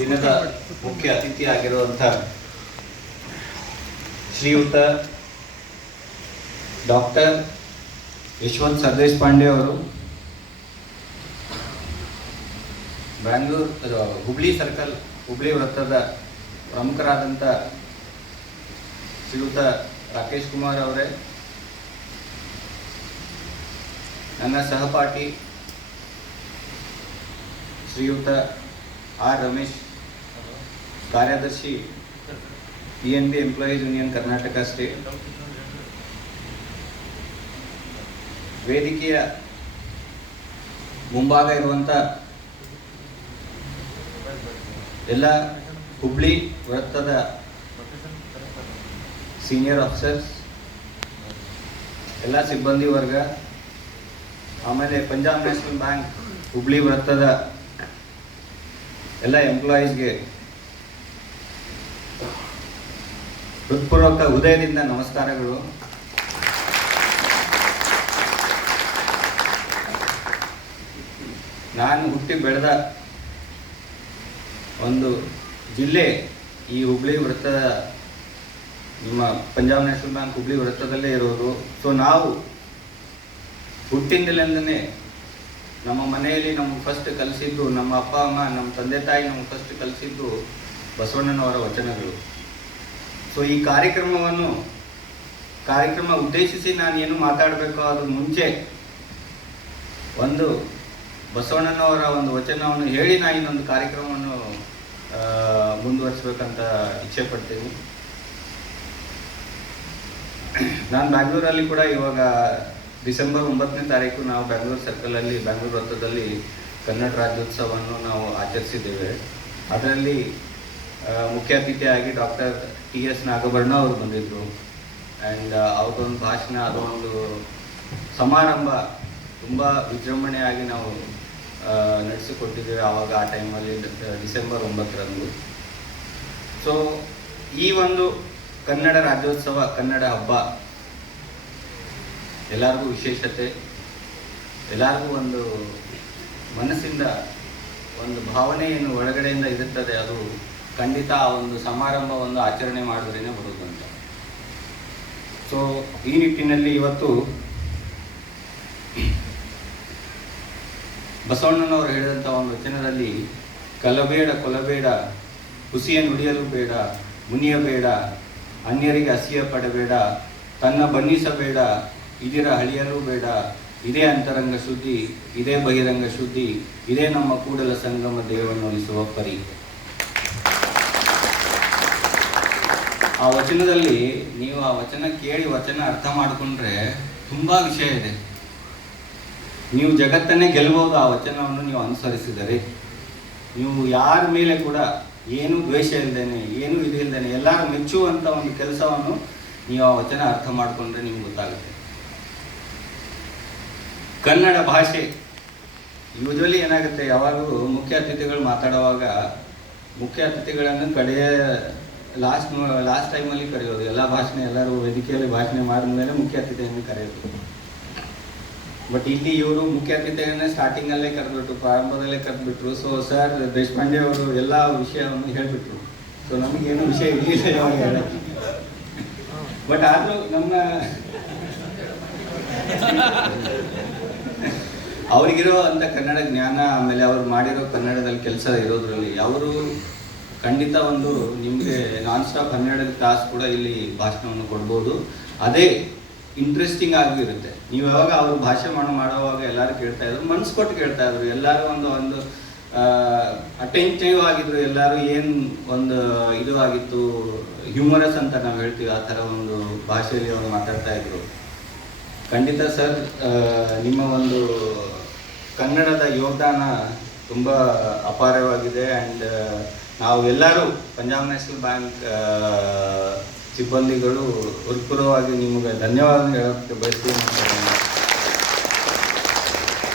ದಿನದ ಮುಖ್ಯ ಅತಿಥಿ ಆಗಿರುವಂಥ ಶ್ರೀಯುತ ಡಾಕ್ಟರ್ ಯಶವಂತ್ ಸರ್ದೇಶ್ ಪಾಂಡೆ ಅವರು ಬೆಂಗಳೂರು ಹುಬ್ಳಿ ಸರ್ಕಲ್ ಹುಬ್ಳಿ ವೃತ್ತದ ಪ್ರಮುಖರಾದಂಥ ಶ್ರೀಯುತ ರಾಕೇಶ್ ಕುಮಾರ್ ಅವರೇ, ನನ್ನ ಸಹಪಾಠಿ ಶ್ರೀಯುತ ಆರ್ ರಮೇಶ್, ಕಾರ್ಯದರ್ಶಿ PNB employees union Karnataka state, ವೇದಿಕೆಯ ಮುಂಭಾಗ ಇರುವಂಥ ಎಲ್ಲ ಹುಬ್ಳಿ ವೃತ್ತದ ಸೀನಿಯರ್ ಆಫೀಸರ್ಸ್, ಎಲ್ಲ ಸಿಬ್ಬಂದಿ ವರ್ಗ, ಆಮೇಲೆ ಪಂಜಾಬ್ ನ್ಯಾಷನಲ್ ಬ್ಯಾಂಕ್ ಹುಬ್ಳಿ ವೃತ್ತದ ಎಲ್ಲ ಎಂಪ್ಲಾಯೀಸ್ಗೆ ಹೃತ್ಪೂರ್ವಕ ಹೃದಯದಿಂದ ನಮಸ್ಕಾರಗಳು. ನಾನು ಹುಟ್ಟಿ ಬೆಳೆದ ಒಂದು ಜಿಲ್ಲೆ ಈ ಹುಬ್ಳಿ ವೃತ್ತದ, ನಿಮ್ಮ ಪಂಜಾಬ್ ನ್ಯಾಷನಲ್ ಬ್ಯಾಂಕ್ ಹುಬ್ಳಿ ವೃತ್ತದಲ್ಲೇ ಇರೋರು. ಸೊ ನಾವು ಹುಟ್ಟಿಂದಲೇ ನಮ್ಮ ಮನೆಯಲ್ಲಿ ನಮ್ಗೆ ಫಸ್ಟ್ ಕಲಿಸಿದ್ದು, ನಮ್ಮ ಅಪ್ಪ ಅಮ್ಮ, ನಮ್ಮ ತಂದೆ ತಾಯಿ ನಮ್ಗೆ ಫಸ್ಟ್ ಕಲಿಸಿದ್ದು ಬಸವಣ್ಣನವರ ವಚನಗಳು. ಸೊ ಈ ಕಾರ್ಯಕ್ರಮ ಉದ್ದೇಶಿಸಿ ನಾನು ಏನು ಮಾತಾಡಬೇಕು ಅದು ಮುಂಚೆ ಒಂದು ಬಸವಣ್ಣನವರ ಒಂದು ವಚನವನ್ನು ಹೇಳಿ ನಾನು ಇನ್ನೊಂದು ಕಾರ್ಯಕ್ರಮವನ್ನು ಮುಂದುವರಿಸ್ಬೇಕಂತ ಇಚ್ಛೆ ಪಡ್ತೀನಿ. ನಾನು ಬ್ಯಾಂಗ್ಳೂರಲ್ಲಿ ಕೂಡ ಇವಾಗ ಡಿಸೆಂಬರ್ 9ನೇ ತಾರೀಕು ನಾವು ಬೆಂಗಳೂರು ಸರ್ಕಲಲ್ಲಿ, ಬೆಂಗಳೂರು ವೃತ್ತದಲ್ಲಿ ಕನ್ನಡ ರಾಜ್ಯೋತ್ಸವವನ್ನು ನಾವು ಆಚರಿಸಿದ್ದೇವೆ. ಅದರಲ್ಲಿ ಮುಖ್ಯ ಅತಿಥಿಯಾಗಿ ಡಾಕ್ಟರ್ TS ನಾಗಭರಣ ಅವರು ಬಂದಿದ್ದರು. ಆ್ಯಂಡ್ ಅವ್ರದ್ದೊಂದು ಭಾಷಣ, ಅದೊಂದು ಸಮಾರಂಭ ತುಂಬ ವಿಜೃಂಭಣೆಯಾಗಿ ನಾವು ನಡೆಸಿಕೊಟ್ಟಿದ್ದೇವೆ ಆವಾಗ, ಆ ಟೈಮಲ್ಲಿ ಡಿಸೆಂಬರ್ 9ರಂದು. ಸೊ ಈ ಒಂದು ಕನ್ನಡ ರಾಜ್ಯೋತ್ಸವ, ಕನ್ನಡ ಹಬ್ಬ ಎಲ್ಲರಿಗೂ ವಿಶೇಷತೆ, ಎಲ್ಲರಿಗೂ ಒಂದು ಮನಸ್ಸಿಂದ ಒಂದು ಭಾವನೆ ಏನು ಒಳಗಡೆಯಿಂದ ಇರುತ್ತದೆ, ಅದು ಖಂಡಿತ ಆ ಒಂದು ಸಮಾರಂಭವನ್ನು ಆಚರಣೆ ಮಾಡಿದ್ರೇ ಬರುವುದಂತ. ಸೊ ಈ ನಿಟ್ಟಿನಲ್ಲಿ ಇವತ್ತು ಬಸವಣ್ಣನವರು ಹೇಳಿದಂಥ ಒಂದು ವಚನದಲ್ಲಿ, ಕಲಬೇಡ ಕೊಲಬೇಡ, ಹುಸಿಯ ನುಡಿಯಲು ಬೇಡ, ಮುನಿಯಬೇಡ, ಅನ್ಯರಿಗೆ ಅಸಿಯ ಪಡಬೇಡ, ತನ್ನ ಬಣ್ಣಿಸಬೇಡ, ಇದಿರ ಹಳಿಯಲು ಬೇಡ, ಇದೇ ಅಂತರಂಗ ಶುದ್ಧಿ, ಇದೇ ಬಹಿರಂಗ ಶುದ್ಧಿ, ಇದೇ ನಮ್ಮ ಕೂಡಲ ಸಂಗಮ ದೇವನೊಲಿಸುವ ಪರಿ. ಆ ವಚನದಲ್ಲಿ ನೀವು ಆ ವಚನ ಕೇಳಿ ವಚನ ಅರ್ಥ ಮಾಡಿಕೊಂಡ್ರೆ ತುಂಬ ವಿಷಯ ಇದೆ. ನೀವು ಜಗತ್ತನ್ನೇ ಗೆಲ್ಲಬಹುದು ಆ ವಚನವನ್ನು ನೀವು ಅನುಸರಿಸಿದರೆ. ನೀವು ಯಾರ ಮೇಲೆ ಕೂಡ ಏನೂ ದ್ವೇಷ ಇಲ್ಲದೇನೆ, ಏನೂ ಇದು ಇಲ್ಲದೇನೆ ಎಲ್ಲರೂ ಮೆಚ್ಚುವಂಥ ಒಂದು ಕೆಲಸವನ್ನು ನೀವು ಆ ವಚನ ಅರ್ಥ ಮಾಡಿಕೊಂಡ್ರೆ ನಿಮ್ಗೆ ಗೊತ್ತಾಗುತ್ತೆ. ಕನ್ನಡ ಭಾಷೆ ಯೂಶ್ವಲಿ ಏನಾಗುತ್ತೆ, ಯಾವಾಗಲೂ ಮುಖ್ಯ ಅತಿಥಿಗಳು ಮಾತಾಡುವಾಗ ಮುಖ್ಯ ಅತಿಥಿಗಳನ್ನು ಲಾಸ್ಟ್ ಟೈಮಲ್ಲಿ ಕರೆಯೋದು. ಎಲ್ಲ ಭಾಷಣ, ಎಲ್ಲರೂ ವೇದಿಕೆಯಲ್ಲಿ ಭಾಷಣ ಮಾಡಿದ ಮೇಲೆ ಮುಖ್ಯ ಅತಿಥಿಯನ್ನು ಕರೆಯೋದು. ಬಟ್ ಇಲ್ಲಿ ಇವರು ಮುಖ್ಯ ಅತಿಥಿಗಳನ್ನ ಸ್ಟಾರ್ಟಿಂಗಲ್ಲೇ ಕರೆದ್ಬಿಟ್ರು, ಪ್ರಾರಂಭದಲ್ಲೇ ಕರೆದ್ಬಿಟ್ರು. ಸೊ ಸರ್ ದೇಶಪಾಂಡೆ ಅವರು ಎಲ್ಲ ವಿಷಯವನ್ನು ಹೇಳಿಬಿಟ್ರು. ಸೊ ನಮಗೇನು ವಿಷಯ ಇರಲಿಲ್ಲ ಯಾವಾಗ ಹೇಳೋಕ್ಕೆ. ಬಟ್ ಆದರೂ ನಮ್ಮ ಅವರಿಗಿರೋ ಅಂಥ ಕನ್ನಡ ಜ್ಞಾನ, ಆಮೇಲೆ ಅವ್ರು ಮಾಡಿರೋ ಕನ್ನಡದಲ್ಲಿ ಕೆಲಸ ಇರೋದ್ರಲ್ಲಿ ಅವರು ಖಂಡಿತ ಒಂದು ನಿಮಗೆ ನಾನ್ ಸ್ಟಾಪ್ 12 ತಾಸು ಕೂಡ ಇಲ್ಲಿ ಭಾಷಣವನ್ನು ಕೊಡ್ಬೋದು. ಅದೇ ಇಂಟ್ರೆಸ್ಟಿಂಗ್ ಆಗಿ ಇರುತ್ತೆ. ನೀವು ಯಾವಾಗ ಅವ್ರು ಭಾಷೆ ಮಾಡುವಾಗ ಎಲ್ಲರೂ ಕೇಳ್ತಾ ಇದ್ರು, ಮನ್ಸು ಕೊಟ್ಟು ಕೇಳ್ತಾ ಇದ್ರು, ಎಲ್ಲರೂ ಒಂದು ಅಟೆಂಟಿವ್ ಆಗಿದ್ರು, ಎಲ್ಲರೂ ಏನು ಒಂದು ಇದು ಆಗಿತ್ತು, ಹ್ಯೂಮರಸ್ ಅಂತ ನಾವು ಹೇಳ್ತೀವಿ, ಆ ಥರ ಒಂದು ಭಾಷೆಯಲ್ಲಿ ಅವರು ಮಾತಾಡ್ತಾ ಇದ್ರು. ಖಂಡಿತ ಸರ್, ನಿಮ್ಮ ಒಂದು ಕನ್ನಡದ ಯೋಗದಾನ ತುಂಬ ಅಪಾರವಾಗಿದೆ. ಆ್ಯಂಡ್ ನಾವು ಎಲ್ಲರೂ ಪಂಜಾಬ್ ನ್ಯಾಷನಲ್ ಬ್ಯಾಂಕ್ ಸಿಬ್ಬಂದಿಗಳು ಹೃತ್ಪೂರ್ವವಾಗಿ ನಿಮಗೆ ಧನ್ಯವಾದ ಹೇಳೋಕ್ಕೆ ಬಯಸ್ತೀನಿ.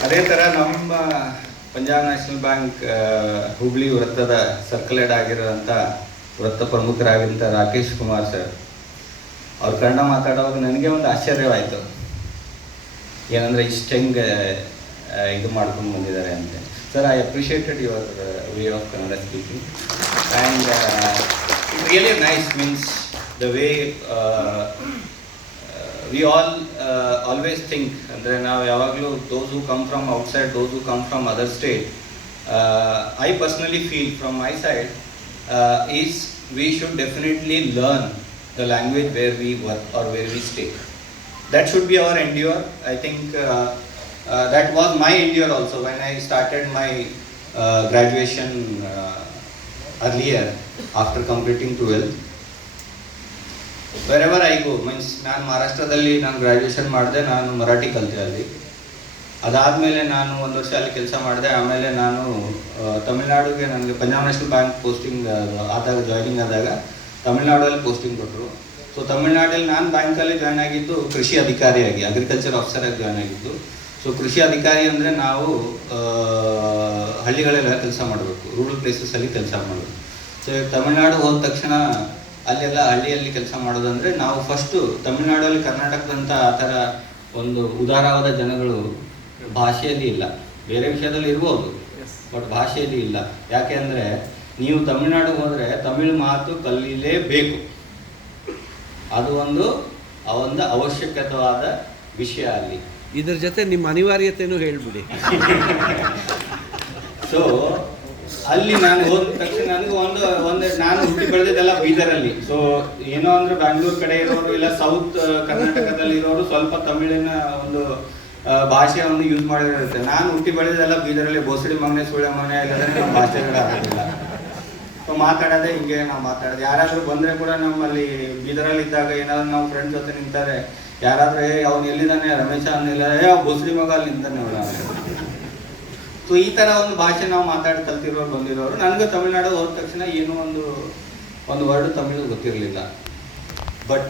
ಅದೇ ಥರ ನಮ್ಮ ಪಂಜಾಬ್ ನ್ಯಾಷನಲ್ ಬ್ಯಾಂಕ್ ಹುಬ್ಳಿ ವೃತ್ತದ ಸರ್ಕಲ್ ಹೆಡ್ ಆಗಿರೋಂಥ ವೃತ್ತ ಪ್ರಮುಖರಾಗಿದ್ದಂಥ ರಾಕೇಶ್ ಕುಮಾರ್ ಸರ್, ಅವ್ರು ಕನ್ನಡ ಮಾತಾಡುವಾಗ ನನಗೆ ಒಂದು ಆಶ್ಚರ್ಯವಾಯಿತು, ಏನಂದರೆ ಇಷ್ಟು ಹೆಂಗೆ ಇದು ಮಾಡ್ಕೊಂಡು ಬಂದಿದ್ದಾರೆ ಅಂತ. Sir, I appreciated your way of Kannada speaking, and it's really nice. Means the way we all always think, ಅಂದರೆ ನಾವು ಯಾವಾಗಲೂ those who come from outside, those who come from other state, I personally feel from my side is we should definitely learn the language where we work or where we stay. That should be our endeavor. I think that was my endeavor also when I started my graduation earlier after completing 12th. Wherever I go, means ನಾನು ಮಹಾರಾಷ್ಟ್ರದಲ್ಲಿ ನಾನು graduation ಮಾಡಿದೆ, ನಾನು ಮರಾಠಿ ಕಲಿತೆ ಅಲ್ಲಿ. ಅದಾದಮೇಲೆ ನಾನು ಒಂದು ವರ್ಷ ಅಲ್ಲಿ ಕೆಲಸ ಮಾಡಿದೆ. ಆಮೇಲೆ ನಾನು ತಮಿಳ್ನಾಡಿಗೆ ನನಗೆ ಪಂಜಾಬ್ ನ್ಯಾಷನಲ್ ಬ್ಯಾಂಕ್ ಪೋಸ್ಟಿಂಗ್ ಆದಾಗ ಜಾಯ್ನಿಂಗ್ ಆದಾಗ ತಮಿಳ್ನಾಡಲ್ಲಿ ಪೋಸ್ಟಿಂಗ್ ಕೊಟ್ಟರು. ಸೊ ತಮಿಳ್ನಾಡಲ್ಲಿ ನಾನು ಬ್ಯಾಂಕಲ್ಲಿ ಜಾಯ್ನ್ ಆಗಿದ್ದು ಕೃಷಿ ಅಧಿಕಾರಿಯಾಗಿ, ಅಗ್ರಿಕಲ್ಚರ್ ಆಫೀಸರಾಗಿ ಜಾಯ್ನ್ ಆಗಿದ್ದು. ಸೊ ಕೃಷಿ ಅಧಿಕಾರಿ ಅಂದರೆ ನಾವು ಹಳ್ಳಿಗಳೆಲ್ಲ ಕೆಲಸ ಮಾಡಬೇಕು, ರೂರಲ್ ಪ್ಲೇಸಸಲ್ಲಿ ಕೆಲಸ ಮಾಡಬೇಕು. ಸೊ ತಮಿಳ್ನಾಡು ಹೋದ ತಕ್ಷಣ ಅಲ್ಲೆಲ್ಲ ಹಳ್ಳಿಯಲ್ಲಿ ಕೆಲಸ ಮಾಡೋದಂದರೆ ನಾವು ಫಸ್ಟು ತಮಿಳ್ನಾಡಲ್ಲಿ ಕರ್ನಾಟಕದಂಥ ಆ ಥರ ಒಂದು ಉದಾರವಾದ ಜನಗಳು ಭಾಷೆಯಲ್ಲಿ ಇಲ್ಲ. ಬೇರೆ ವಿಷಯದಲ್ಲಿ ಇರ್ಬೋದು, ಬಟ್ ಭಾಷೆಯಲ್ಲಿ ಇಲ್ಲ. ಯಾಕೆ ಅಂದರೆ ನೀವು ತಮಿಳ್ನಾಡಿಗೆ ಹೋದರೆ ತಮಿಳು ಮಾತು ಕಲೀಲೇಬೇಕು. ಅದು ಒಂದು ಅವಶ್ಯಕವಾದ ವಿಷಯ ಅಲ್ಲಿ. ಇದ್ರ ಜೊತೆ ನಿಮ್ಮ ಅನಿವಾರ್ಯತೆನೂ ಹೇಳ್ಬಿಡಿ. ಸೊ ಅಲ್ಲಿ ನಾನು ಹೋದ ತಕ್ಷಣ ನನಗೆ ಒಂದು ನಾನು ಹುಟ್ಟಿ ಬೆಳೆದಿದ್ದೆಲ್ಲ ಬೀದರಲ್ಲಿ. ಸೊ ಏನೋ ಅಂದ್ರೆ ಬ್ಯಾಂಗ್ಳೂರ್ ಕಡೆ ಇರೋರು ಇಲ್ಲ ಸೌತ್ ಕರ್ನಾಟಕದಲ್ಲಿ ಇರೋರು ಸ್ವಲ್ಪ ತಮಿಳಿನ ಒಂದು ಭಾಷೆಯನ್ನು ಯೂಸ್ ಮಾಡಿರುತ್ತೆ. ನಾನು ಹುಟ್ಟಿ ಬೆಳೆದಿದ್ದೆಲ್ಲ ಬೀದರಲ್ಲಿ, ಬೋಸಡಿ ಮಗನೆ ಸುಳ್ಳೆ ಮನೆ ಇಲ್ಲದ್ರೆ ನಮ್ಮ ಭಾಷೆಗಳು ಆಗೋದಿಲ್ಲ. ಸೊ ಮಾತಾಡೋದೇ ಹಿಂಗೆ ನಾವು ಮಾತಾಡೋದು. ಯಾರಾದರೂ ಬಂದರೆ ಕೂಡ ನಮ್ಮಲ್ಲಿ ಬೀದರಲ್ಲಿ ಇದ್ದಾಗ ಏನಾದ್ರು ನಾವು ಫ್ರೆಂಡ್ ಜೊತೆ ನಿಂತಾರೆ, ಯಾರಾದರೂ ಅವ್ನು ಎಲ್ಲಿದ್ದಾನೆ ರಮೇಶ ಅನ್ನಿಲ್ಲ, ಬೋಸಡಿ ಮಗ ಅಲ್ಲಿ ನಿಂತಾನೆ ಅವರ. ಸೊ ಈ ಥರ ಒಂದು ಭಾಷೆ ನಾವು ಮಾತಾಡಿ ಕಲ್ತಿರೋರು ಬಂದಿರೋರು. ನನಗೂ ತಮಿಳ್ನಾಡು ಹೋದ ತಕ್ಷಣ ಏನೋ ಒಂದು ವರ್ಡ್ ತಮಿಳು ಗೊತ್ತಿರಲಿಲ್ಲ. ಬಟ್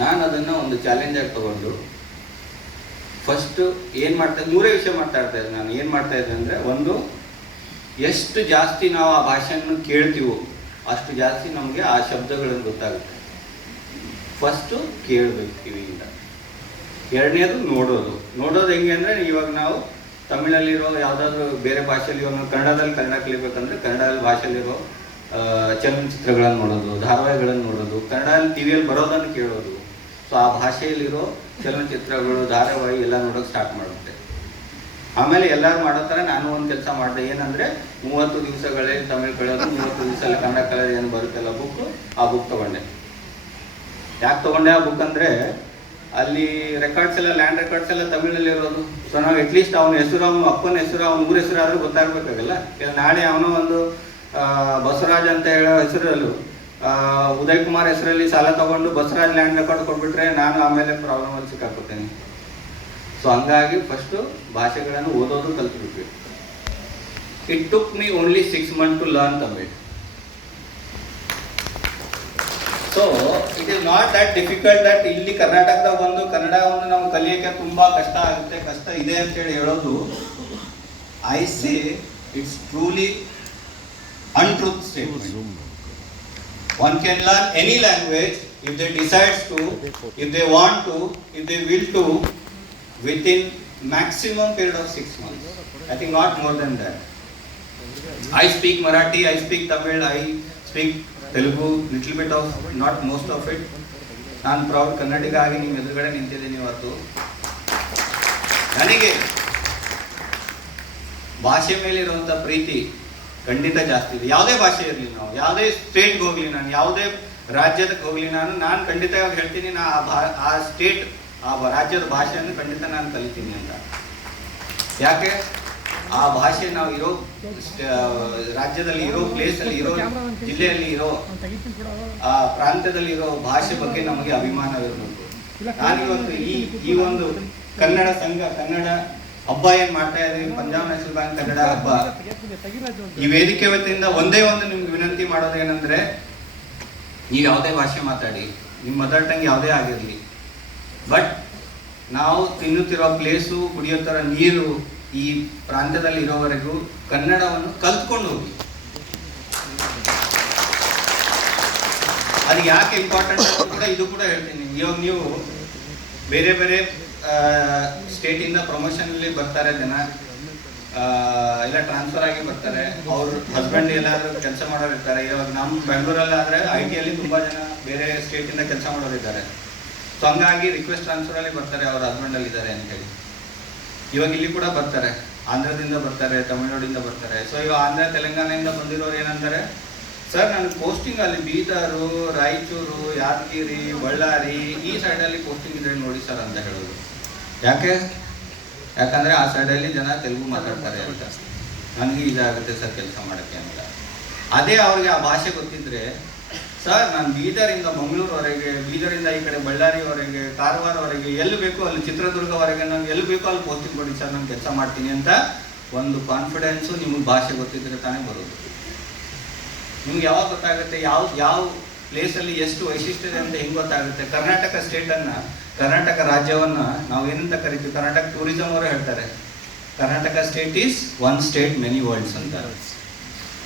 ನಾನು ಅದನ್ನು ಒಂದು ಚಾಲೆಂಜಾಗಿ ತೊಗೊಂಡು ಫಸ್ಟು ಏನು ಮೂರೇ ವಿಷಯ ಮಾತಾಡ್ತಾ ಇದ್ದೆ ನಾನು. ಏನು ಮಾಡ್ತಾ ಇದ್ದೆ ಅಂದರೆ, ಒಂದು, ಎಷ್ಟು ಜಾಸ್ತಿ ನಾವು ಆ ಭಾಷೆಯನ್ನು ಕೇಳ್ತೀವೋ ಅಷ್ಟು ಜಾಸ್ತಿ ನಮಗೆ ಆ ಶಬ್ದಗಳನ್ನು ಗೊತ್ತಾಗುತ್ತೆ. ಫಸ್ಟು ಕೇಳಬೇಕು ಕಿವಿಯಿಂದ. ಎರಡನೇದು ನೋಡೋದು ಹೆಂಗೆ ಅಂದರೆ, ಇವಾಗ ನಾವು ತಮಿಳಲ್ಲಿರೋ ಯಾವುದಾದ್ರೂ ಬೇರೆ ಭಾಷೆಯಲ್ಲಿ ಕನ್ನಡದಲ್ಲಿ ಕನ್ನಡ ಕಲಿಬೇಕಂದ್ರೆ ಕನ್ನಡದಲ್ಲಿ ಭಾಷೆಯಲ್ಲಿರೋ ಚಲನಚಿತ್ರಗಳನ್ನು ನೋಡೋದು, ಧಾರಾವಾಹಿಗಳನ್ನು ನೋಡೋದು, ಕನ್ನಡದಲ್ಲಿ ಟಿ ವಿಯಲ್ಲಿ ಬರೋದನ್ನು ಕೇಳೋದು. ಸೊ ಆ ಭಾಷೆಯಲ್ಲಿರೋ ಚಲನಚಿತ್ರಗಳು, ಧಾರಾವಾಹಿ ಎಲ್ಲ ನೋಡೋಕೆ ಸ್ಟಾರ್ಟ್ ಮಾಡುತ್ತೆ. ಆಮೇಲೆ ಎಲ್ಲರೂ ಮಾಡೋ ಥರ ನಾನು ಒಂದು ಕೆಲಸ ಮಾಡಿದೆ. ಏನಂದರೆ 30 ದಿವಸಗಳೇ ತಮಿಳು ಕಳೆಯೋದು, 30 ದಿವಸದಲ್ಲಿ ಕನ್ನಡ ಕಳೆಯೋದು ಏನು ಬರುತ್ತಲ್ಲ ಆ ಬುಕ್ ತೊಗೊಂಡೆ. ಯಾಕೆ ತೊಗೊಂಡೆ ಆ ಬುಕ್ ಅಂದರೆ, ಅಲ್ಲಿ ರೆಕಾರ್ಡ್ಸ್ ಎಲ್ಲ, ಲ್ಯಾಂಡ್ ರೆಕಾರ್ಡ್ಸ್ ಎಲ್ಲ ತಮಿಳಲ್ಲಿ ಇರೋದು. ಸೊ ನಾವು ಅಟ್ಲೀಸ್ಟ್ ಅವನ ಹೆಸರು, ಅವನ ಅಪ್ಪನ ಹೆಸರು, ಅವನ ಊರ ಹೆಸರು ಆದರೂ ಗೊತ್ತಾಗಬೇಕಾಗಲ್ಲ. ನಾಳೆ ಅವನೋ ಒಂದು ಬಸವರಾಜ್ ಅಂತ ಹೇಳೋ ಹೆಸರಲ್ಲೂ ಉದಯ್ ಕುಮಾರ್ ಹೆಸರಲ್ಲಿ ಸಾಲ ತಗೊಂಡು ಬಸವರಾಜ್ ಲ್ಯಾಂಡ್ ರೆಕಾರ್ಡ್ ಕೊಟ್ಬಿಟ್ರೆ ನಾನು ಆಮೇಲೆ ಪ್ರಾಬ್ಲಮಲ್ಲಿ ಸಿಕ್ಕಾಕೋತೇನೆ. ಸೊ ಹಂಗಾಗಿ ಫಸ್ಟು ಭಾಷೆಗಳನ್ನು ಓದೋದು ಕಲ್ತ್ಬಿಟ್ವಿ. It took me only 6 months to learn Tamil. So it is not that difficult that ಇಲ್ಲಿ ಕರ್ನಾಟಕದಾಗ ಬಂದು ಕನ್ನಡವನ್ನು ನಾವು ಕಲಿಯೋಕ್ಕೆ ತುಂಬ ಕಷ್ಟ ಆಗುತ್ತೆ, ಕಷ್ಟ ಇದೆ ಅಂತೇಳಿ ಹೇಳೋದು. I say it's truly untruth statement. One can learn any language if they decides to, if they want to, if they will to, within maximum period of 6 months. I think not more than that. I speak Marathi, I speak Tamil, I speak Telugu, little bit of, not most of it. ನಾನು proud ಕನ್ನಡಿಗ ಆಗಿ ನಿಮ್ಮ ಎದುರುಗಡೆ ನಿಂತಿದ್ದೀನಿ ಇವತ್ತು. ನನಗೆ ಭಾಷೆ ಮೇಲೆ ಇರುವಂಥ ಪ್ರೀತಿ ಖಂಡಿತ ಜಾಸ್ತಿ ಇದೆ. ಯಾವುದೇ ಭಾಷೆ ಇರಲಿ, ನಾವು ಯಾವುದೇ ಸ್ಟೇಟ್ಗೆ ಹೋಗಲಿ, ನಾನು ಯಾವುದೇ ರಾಜ್ಯಕ್ಕೆ ಹೋಗಲಿ, ನಾನು ಖಂಡಿತವಾಗಿ ಹೇಳ್ತೀನಿ, ಆ ಸ್ಟೇಟ್, ಆ ರಾಜ್ಯದ ಭಾಷೆಯನ್ನು ಖಂಡಿತ ನಾನು ಕಲಿತೀನಿ ಅಂತ. ಯಾಕೆ? ಆ ಭಾಷೆ ನಾವು ಇರೋ ರಾಜ್ಯದಲ್ಲಿ ಇರೋ, ಪ್ಲೇಸಲ್ಲಿ ಇರೋ, ಜಿಲ್ಲೆಯಲ್ಲಿ ಇರೋ, ಆ ಪ್ರಾಂತ್ಯದಲ್ಲಿ ಇರೋ ಭಾಷೆ ಬಗ್ಗೆ ನಮಗೆ ಅಭಿಮಾನವಿರಬೇಕು. ನಾನಿವತ್ತು ಈ ಒಂದು ಕನ್ನಡ ಸಂಘ, ಕನ್ನಡ ಹಬ್ಬ ಏನು ಮಾಡ್ತಾ ಇದ್ದೀವಿ, ಪಂಜಾಬ್ ನ್ಯಾಷನಲ್ ಬ್ಯಾಂಕ್ ಕನ್ನಡ ಹಬ್ಬ, ಈ ವೇದಿಕೆ ವತಿಯಿಂದ ಒಂದೇ ಒಂದು ನಿಮ್ಗೆ ವಿನಂತಿ ಮಾಡೋದು ಏನಂದ್ರೆ, ನೀವು ಯಾವುದೇ ಭಾಷೆ ಮಾತಾಡಿ, ನಿಮ್ಮ ಮದರ್ ಟಂಗ್ ಯಾವುದೇ ಆಗಿರಲಿ, ಬಟ್ ನಾವು ತಿನ್ನುತ್ತಿರೋ ಪ್ಲೇಸು, ಕುಡಿಯೋ ಥರ ನೀರು, ಈ ಪ್ರಾಂತ್ಯದಲ್ಲಿ ಇರೋವರೆಗೂ ಕನ್ನಡವನ್ನು ಕಲ್ತ್ಕೊಂಡು ಹೋಗಿ. ಅದು ಯಾಕೆ ಇಂಪಾರ್ಟೆಂಟ್ ಕೂಡ ಇದು ಕೂಡ ಹೇಳ್ತೀನಿ. ಇವಾಗ ನೀವು ಬೇರೆ ಬೇರೆ ಸ್ಟೇಟಿಂದ ಪ್ರಮೋಷನಲ್ಲಿ ಬರ್ತಾರೆ ಜನ, ಎಲ್ಲ ಟ್ರಾನ್ಸ್ಫರ್ ಆಗಿ ಬರ್ತಾರೆ. ಅವ್ರ ಹಸ್ಬೆಂಡ್ ಎಲ್ಲಾದ್ರೂ ಕೆಲಸ ಮಾಡೋರು ಇರ್ತಾರೆ. ಇವಾಗ ನಮ್ಮ ಬೆಂಗಳೂರಲ್ಲಿ ಆದರೆ IT ತುಂಬ ಜನ ಬೇರೆ ಸ್ಟೇಟಿಂದ ಕೆಲಸ ಮಾಡೋರು ಇದ್ದಾರೆ. ಸೊ ಹಂಗಾಗಿ ರಿಕ್ವೆಸ್ಟ್ ಟ್ರಾನ್ಸ್ಫರಲ್ಲಿ ಬರ್ತಾರೆ, ಅವ್ರ ಹಸ್ಬೆಂಡಲ್ಲಿ ಇದ್ದಾರೆ ಅಂತ ಹೇಳಿ. ಇವಾಗ ಇಲ್ಲಿ ಕೂಡ ಬರ್ತಾರೆ, ಆಂಧ್ರದಿಂದ ಬರ್ತಾರೆ, ತಮಿಳ್ನಾಡಿಂದ ಬರ್ತಾರೆ. ಸೊ ಇವಾಗ ಆಂಧ್ರ ತೆಲಂಗಾಣದಿಂದ ಬಂದಿರೋರು ಏನಂತಾರೆ, ಸರ್ ನನಗೆ ಪೋಸ್ಟಿಂಗ್ ಅಲ್ಲಿ ಬೀದರು, ರಾಯಚೂರು, ಯಾದಗಿರಿ, ಬಳ್ಳಾರಿ ಈ ಸೈಡಲ್ಲಿ ಪೋಸ್ಟಿಂಗ್ ಇದ್ರೆ ನೋಡಿ ಸರ್ ಅಂತ ಹೇಳೋದು. ಯಾಕಂದರೆ ಆ ಸೈಡಲ್ಲಿ ಜನ ತೆಲುಗು ಮಾತಾಡ್ತಾರೆ ಅಂತ. ನನಗೆ ಇದಾಗುತ್ತೆ ಸರ್ ಕೆಲಸ ಮಾಡೋಕ್ಕೆ ಅಂತ. ಅದೇ ಅವ್ರಿಗೆ ಆ ಭಾಷೆ ಗೊತ್ತಿದ್ರೆ, ಸರ್ ನಾನು ಬೀದರಿಂದ ಮಂಗಳೂರುವರೆಗೆ, ಬೀದರಿಂದ ಈ ಕಡೆ ಬಳ್ಳಾರಿವರೆಗೆ, ಕಾರವಾರವರೆಗೆ, ಎಲ್ಲಿ ಬೇಕೋ ಅಲ್ಲಿ, ಚಿತ್ರದುರ್ಗವರೆಗೆ ನನಗೆ ಎಲ್ಲಿ ಬೇಕೋ ಅಲ್ಲಿ ಪೋಸ್ಟಿಂಗ್ ಕೊಡಿ ಸರ್, ನಾನು ಕೆಲಸ ಮಾಡ್ತೀನಿ ಅಂತ ಒಂದು ಕಾನ್ಫಿಡೆನ್ಸು ನಿಮಗೆ ಭಾಷೆ ಗೊತ್ತಿದ್ರೆ ತಾನೇ ಬರೋದು. ನಿಮ್ಗೆ ಯಾವಾಗ ಗೊತ್ತಾಗುತ್ತೆ ಯಾವ ಪ್ಲೇಸಲ್ಲಿ ಎಷ್ಟು ವೈಶಿಷ್ಟ್ಯ ಇದೆ ಅಂತ ಹೆಂಗೆ ಗೊತ್ತಾಗುತ್ತೆ? ಕರ್ನಾಟಕ ಸ್ಟೇಟನ್ನು, ಕರ್ನಾಟಕ ರಾಜ್ಯವನ್ನು ನಾವು ಏನಂತ ಕರಿತೀವಿ? ಕರ್ನಾಟಕ ಟೂರಿಸಂ ಅವರು ಹೇಳ್ತಾರೆ, Karnataka state is one state many world's ಅಂತ.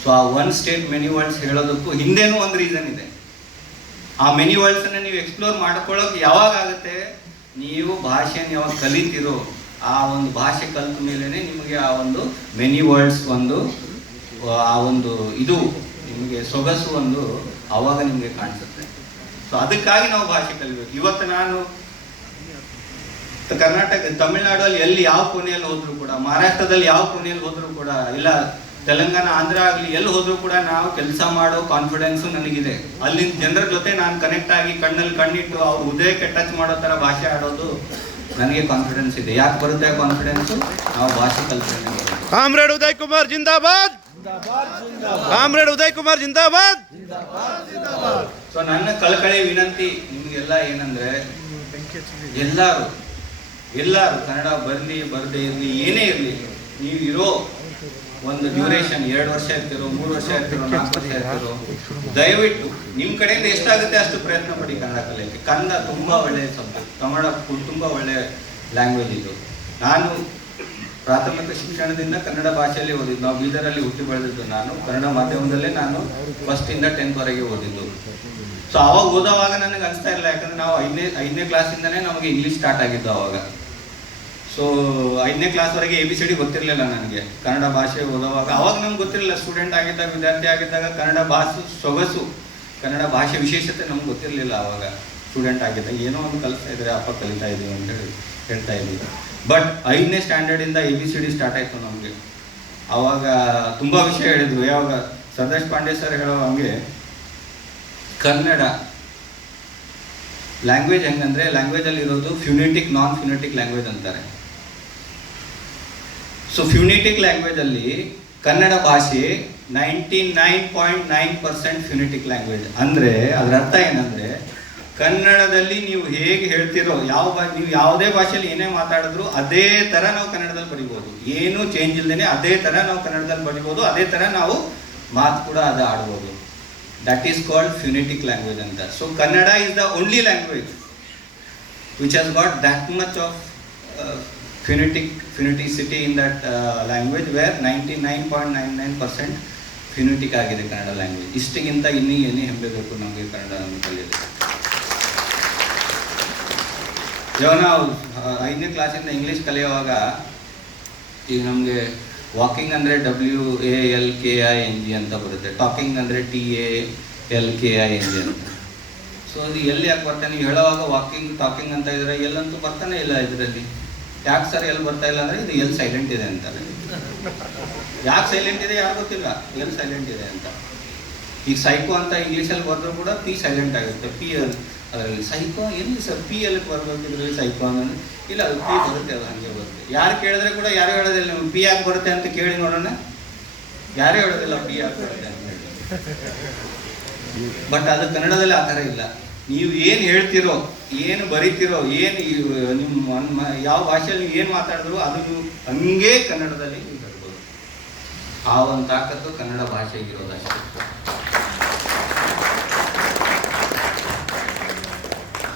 ಸೊ ಆ ಒನ್ ಸ್ಟೇಟ್ ಮೆನಿ ವರ್ಲ್ಡ್ಸ್ ಹೇಳೋದಕ್ಕೂ ಹಿಂದೆನೂ ಒಂದು ರೀಸನ್ ಇದೆ. ಆ ಮೆನಿ ವರ್ಲ್ಡ್ಸನ್ನು ನೀವು ಎಕ್ಸ್ಪ್ಲೋರ್ ಮಾಡ್ಕೊಳ್ಳೋಕೆ ಯಾವಾಗ ಆಗುತ್ತೆ? ನೀವು ಭಾಷೆಯನ್ನು ಯಾವಾಗ ಕಲಿತೀರೋ, ಆ ಒಂದು ಭಾಷೆ ಕಲಿತ ಮೇಲೇ ನಿಮಗೆ ಆ ಒಂದು ಮೆನಿ ವರ್ಲ್ಡ್ಸ್ ಆ ಒಂದು ಇದು ನಿಮಗೆ ಸೊಗಸು ಆವಾಗ ನಿಮಗೆ ಕಾಣಿಸುತ್ತೆ. ಸೊ ಅದಕ್ಕಾಗಿ ನಾವು ಭಾಷೆ ಕಲಿಬೇಕು. ಇವತ್ತು ನಾನು ಕರ್ನಾಟಕ, ತಮಿಳ್ನಾಡಲ್ಲಿ ಎಲ್ಲಿ ಯಾವ ಕೊನೆಯಲ್ಲಿ ಹೋದ್ರು ಕೂಡ, ಮಹಾರಾಷ್ಟ್ರದಲ್ಲಿ ಯಾವ ಕೊನೆಯಲ್ಲಿ ಹೋದ್ರು ಕೂಡ, ಇಲ್ಲ ತೆಲಂಗಾಣ, ಆಂಧ್ರ ಆಗಲಿ ಎಲ್ಲಿ ಹೋದ್ರು ಕೂಡ ನಾವು ಕೆಲಸ ಮಾಡೋ ಕಾನ್ಫಿಡೆನ್ಸು ನನಗಿದೆ. ಅಲ್ಲಿನ ಜನರ ಜೊತೆ ನಾನು ಕನೆಕ್ಟ್ ಆಗಿ ಕಣ್ಣಲ್ಲಿ ಕಣ್ಣಿಟ್ಟು ಅವ್ರ ಹೃದಯಕ್ಕೆ ಟಚ್ ಮಾಡೋ ಥರ ಭಾಷೆ ಆಡೋದು ನನಗೆ ಕಾನ್ಫಿಡೆನ್ಸ್ ಇದೆ. ಯಾಕೆ ಬರುತ್ತೆ ಕಾನ್ಫಿಡೆನ್ಸು? ನಾವು ಭಾಷೆ ಕಲ್ತ್ರೆ ಬರುತ್ತೆ. ಕಾಮ್ರೇಡ್ ಉದಯ್ ಕುಮಾರ್ ಜಿಂದಾಬಾದ್, ಕಾಮ್ರೇಡ್ ಉದಯ್ ಕುಮಾರ್ ಜಿಂದಾಬಾದ್. ಸೊ ನನ್ನ ಕಳಕಳಿ ವಿನಂತಿ ನಿಮಗೆಲ್ಲ ಏನಂದ್ರೆ, ಎಲ್ಲರೂ ಕನ್ನಡ ಬರದೇ ಇರಲಿ, ಏನೇ ಇರಲಿ, ನೀವು ಇರೋ ಒಂದು ಡ್ಯೂರೇಷನ್ 2 ವರ್ಷ ಇರ್ತಿರೋ, 3 ವರ್ಷ ಇರ್ತಿರೋ, 4 ವರ್ಷ ಇರ್ತಿರೋ, ದಯವಿಟ್ಟು ನಿಮ್ಮ ಕಡೆಯಿಂದ ಎಷ್ಟಾಗುತ್ತೆ ಅಷ್ಟು ಪ್ರಯತ್ನ ಪಡಿ ಕನ್ನಡ ಕಲಿಯೋಕ್ಕೆ. ಕನ್ನಡ ತುಂಬ ಒಳ್ಳೆಯ ಸಬ್ಜೆಕ್ಟ್, ಕನ್ನಡ ತುಂಬ ಒಳ್ಳೆಯ ಲ್ಯಾಂಗ್ವೇಜ್ ಇದು. ನಾನು ಪ್ರಾಥಮಿಕ ಶಿಕ್ಷಣದಿಂದ ಕನ್ನಡ ಭಾಷೆಯಲ್ಲಿ ಓದಿದ್ದು. ನಾವು ಬೀದರಲ್ಲಿ ಹುಟ್ಟಿ ಬೆಳೆದಿದ್ದು. ನಾನು ಕನ್ನಡ ಮಾಧ್ಯಮದಲ್ಲೇ ನಾನು 1st ಇಂದ 10th ವರೆಗೆ ಓದಿದ್ದು. ಸೊ ಅವಾಗ ಓದೋವಾಗ ನನಗೆ ಅನಿಸ್ತಾ ಇಲ್ಲ, ಯಾಕಂದ್ರೆ ನಾವು ಐದನೇ ಕ್ಲಾಸಿಂದನೇ ನಮಗೆ ಇಂಗ್ಲೀಷ್ ಸ್ಟಾರ್ಟ್ ಆಗಿದ್ದು ಅವಾಗ. ಸೊ 5ನೇ ಕ್ಲಾಸ್ವರೆಗೆ ABCD ಗೊತ್ತಿರಲಿಲ್ಲ ನನಗೆ ಕನ್ನಡ ಭಾಷೆ ಓದೋವಾಗ. ಅವಾಗ ನಮ್ಗೆ ಗೊತ್ತಿರಲಿಲ್ಲ, ಸ್ಟೂಡೆಂಟ್ ಆಗಿದ್ದಾಗ, ವಿದ್ಯಾರ್ಥಿ ಆಗಿದ್ದಾಗ ಕನ್ನಡ ಭಾಷೆ ಸೊಗಸು, ಕನ್ನಡ ಭಾಷೆ ವಿಶೇಷತೆ ನಮ್ಗೆ ಗೊತ್ತಿರಲಿಲ್ಲ. ಅವಾಗ ಸ್ಟೂಡೆಂಟ್ ಆಗಿದ್ದಾಗ ಏನೋ ಒಂದು ಕಲಿಸ್ತಾ ಇದ್ರೆ, ಅಪ್ಪ ಕಲಿತಾ ಇದ್ದೀವಿ ಅಂತ ಹೇಳ್ತಾ ಇದ್ದೀವಿ. ಬಟ್ 5ನೇ ಸ್ಟ್ಯಾಂಡರ್ಡಿಂದ ABCD ಸ್ಟಾರ್ಟ್ ಆಯಿತು ನಮಗೆ. ಆವಾಗ ತುಂಬ ವಿಷಯ ಹೇಳಿದ್ರು. ಯಾವಾಗ ಸರ್ದೇಶ್ ಪಾಂಡೆ ಸರ್ ಹೇಳೋ ಹಂಗೆ, ಕನ್ನಡ ಲ್ಯಾಂಗ್ವೇಜ್ ಹೆಂಗಂದರೆ, ಲ್ಯಾಂಗ್ವೇಜಲ್ಲಿ ಇರೋದು ಫ್ಯೂನೆಟಿಕ್, ನಾನ್ ಫ್ಯೂನೆಟಿಕ್ ಲ್ಯಾಂಗ್ವೇಜ್ ಅಂತಾರೆ. ಸೊ ಫ್ಯೂನೆಟಿಕ್ ಲ್ಯಾಂಗ್ವೇಜಲ್ಲಿ ಕನ್ನಡ ಭಾಷೆ 99.9% ಫ್ಯೂನೆಟಿಕ್ ಲ್ಯಾಂಗ್ವೇಜ್. ಅಂದರೆ ಅದರ ಅರ್ಥ ಏನಂದರೆ, ಕನ್ನಡದಲ್ಲಿ ನೀವು ಹೇಗೆ ಹೇಳ್ತಿರೋ, ನೀವು ಯಾವುದೇ ಭಾಷೆಯಲ್ಲಿ ಏನೇ ಮಾತಾಡಿದ್ರು ಅದೇ ಥರ ನಾವು ಕನ್ನಡದಲ್ಲಿ ಬರಿಬೋದು. ಏನೂ ಚೇಂಜ್ ಇಲ್ಲದೇ ಅದೇ ಥರ ನಾವು ಕನ್ನಡದಲ್ಲಿ ಬರಿಬೋದು, ಅದೇ ಥರ ನಾವು ಮಾತು ಕೂಡ ಅದು ಆಡ್ಬೋದು. That is called phonetic language ಅಂತ. So Kannada is the only language which has got that much of phoneticity in that language, where 99.99% phonetic ಆಗಿದೆ ಕನ್ನಡ ಲ್ಯಾಂಗ್ವೇಜ್. ಇಷ್ಟಿಗಿಂತ ಏನೇ ಹೆಮ್ಮೆ ಬೇಕು ನಮಗೆ ಕನ್ನಡ ಕಲಿಯೋದು. ಇವಾಗ ನಾವು 5ನೇ ಕ್ಲಾಸಿಂದ ಇಂಗ್ಲೀಷ್ ಕಲಿಯುವಾಗ ಈಗ ನಮಗೆ ವಾಕಿಂಗ್ ಅಂದರೆ WALKING ಅಂತ ಬರುತ್ತೆ, ಟಾಕಿಂಗ್ ಅಂದರೆ TALKING ಅಂತ. ಸೊ ಅದು ಎಲ್ಲಿ ಯಾಕೆ ಬರ್ತಾನೆ? ನೀವು ಹೇಳೋವಾಗ ವಾಕಿಂಗ್, ಟಾಕಿಂಗ್ ಅಂತ ಇದ್ರೆ ಎಲ್ಲಂತೂ ಬರ್ತಾನೆ ಇಲ್ಲ ಇದರಲ್ಲಿ. ಯಾಕೆ ಸರ್ ಎಲ್ಲಿ ಬರ್ತಾ ಇಲ್ಲ ಅಂದರೆ, ಇದು ಎಲ್ಲಿ ಸೈಲೆಂಟ್ ಇದೆ ಅಂತಾರೆ. ಯಾಕೆ ಸೈಲೆಂಟ್ ಇದೆ ಯಾರು ಗೊತ್ತಿಲ್ಲ, ಎಲ್ಲಿ ಸೈಲೆಂಟ್ ಇದೆ ಅಂತ. ಈಗ ಸೈಕೋ ಅಂತ ಇಂಗ್ಲೀಷಲ್ಲಿ ಬರೆದ್ರು ಕೂಡ P ಸೈಲೆಂಟ್ ಆಗುತ್ತೆ, P ಅದರಲ್ಲಿ. ಸೈಕೋ ಎಲ್ಲಿ ಸರ್, P ಎಲ್ಲಿ ಬರ್ಬೇಕಿದ್ರಲ್ಲಿ ಸೈಕೋ ಅನ್ನೋದು ಇಲ್ಲ, ಅದು P ಬರುತ್ತೆ, ಅದು ಹಾಗೆ ಬರುತ್ತೆ. ಯಾರು ಕೇಳಿದ್ರೆ ಕೂಡ ಯಾರು ಹೇಳೋದಿಲ್ಲ, ನಿಮ್ಗೆ P ಯಾಕೆ ಬರುತ್ತೆ ಅಂತ ಕೇಳಿ ನೋಡೋಣ, ಯಾರು ಹೇಳೋದಿಲ್ಲ P ಯಾಕೆ ಬರುತ್ತೆ ಅಂತ ಹೇಳಿ. ಬಟ್ ಅದು ಕನ್ನಡದಲ್ಲಿ ಆ ಥರ ಇಲ್ಲ. ನೀವು ಏನು ಹೇಳ್ತಿರೋ, ಏನು ಬರೀತಿರೋ, ಏನು ನಿಮ್ಮ ಯಾವ ಭಾಷೆಯಲ್ಲಿ ನೀವು ಏನು ಮಾತಾಡಿದ್ರು ಅದು ನೀವು ಹಂಗೇ ಕನ್ನಡದಲ್ಲಿ ನೀವು ಹೇಳ್ಬೋದು. ಆ ಒಂದು ತಾಕತ್ತು ಕನ್ನಡ ಭಾಷೆಗಿರೋದಷ್ಟೇ.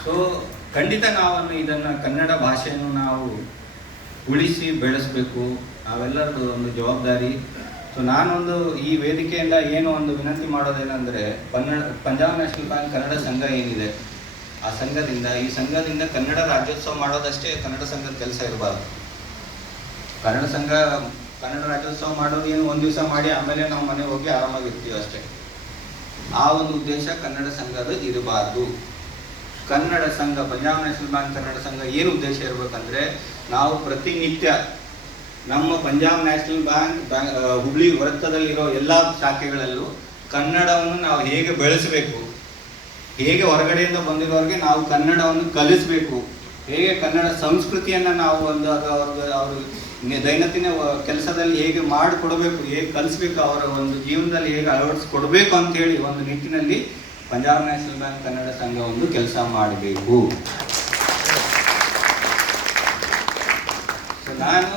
ಸೊ ಖಂಡಿತ ನಾವು ಇದನ್ನು ಕನ್ನಡ ಭಾಷೆಯನ್ನು ನಾವು ಉಳಿಸಿ ಬೆಳೆಸಬೇಕು, ನಾವೆಲ್ಲರದ್ದು ಒಂದು ಜವಾಬ್ದಾರಿ. ಸೊ ನಾನೊಂದು ಈ ವೇದಿಕೆಯಿಂದ ಏನು ಒಂದು ವಿನಂತಿ ಮಾಡೋದೇನೆಂದರೆ, ಪಂಜಾಬ್ ನ್ಯಾಷನಲ್ ಬ್ಯಾಂಕ್ ಕನ್ನಡ ಸಂಘ ಏನಿದೆ, ಆ ಈ ಸಂಘದಿಂದ ಕನ್ನಡ ರಾಜ್ಯೋತ್ಸವ ಮಾಡೋದಷ್ಟೇ ಕನ್ನಡ ಸಂಘದ ಕೆಲಸ ಇರಬಾರ್ದು. ಕನ್ನಡ ಸಂಘ ಕನ್ನಡ ರಾಜ್ಯೋತ್ಸವ ಮಾಡೋದು ಏನು ಒಂದು ದಿವಸ ಮಾಡಿ ಆಮೇಲೆ ನಾವು ಮನೆಗೆ ಹೋಗಿ ಆರಾಮಾಗಿರ್ತೀವಿ ಅಷ್ಟೇ. ಆ ಒಂದು ಉದ್ದೇಶ ಕನ್ನಡ ಸಂಘದ ಇರಬಾರ್ದು. ಕನ್ನಡ ಸಂಘ, ಪಂಜಾಬ್ ನ್ಯಾಷನಲ್ ಬ್ಯಾಂಕ್ ಕನ್ನಡ ಸಂಘ ಏನು ಉದ್ದೇಶ ಇರಬೇಕಂದ್ರೆ, ನಾವು ಪ್ರತಿನಿತ್ಯ ನಮ್ಮ ಪಂಜಾಬ್ ನ್ಯಾಷನಲ್ ಬ್ಯಾಂಕ್ ಹುಬ್ಳಿ ವೃತ್ತದಲ್ಲಿರೋ ಎಲ್ಲ ಶಾಖೆಗಳಲ್ಲೂ ಕನ್ನಡವನ್ನು ನಾವು ಹೇಗೆ ಬೆಳೆಸಬೇಕು, ಹೇಗೆ ಹೊರಗಡೆಯಿಂದ ಬಂದಿರೋರಿಗೆ ನಾವು ಕನ್ನಡವನ್ನು ಕಲಿಸಬೇಕು, ಹೇಗೆ ಕನ್ನಡ ಸಂಸ್ಕೃತಿಯನ್ನು ನಾವು ಒಂದು ಅವರು ದೈನಂದಿನ ಕೆಲಸದಲ್ಲಿ ಹೇಗೆ ಮಾಡಿಕೊಡಬೇಕು, ಹೇಗೆ ಕಲಿಸ್ಬೇಕು, ಅವರ ಒಂದು ಜೀವನದಲ್ಲಿ ಹೇಗೆ ಅಳವಡಿಸ್ಕೊಡ್ಬೇಕು ಅಂತೇಳಿ ಒಂದು ನಿಟ್ಟಿನಲ್ಲಿ ಪಂಜಾಬ್ ನ್ಯಾಷನಲ್ ಬ್ಯಾಂಕ್ ಕನ್ನಡ ಸಂಘ ಒಂದು ಕೆಲಸ ಮಾಡಬೇಕು. ಸೊ ನಾನು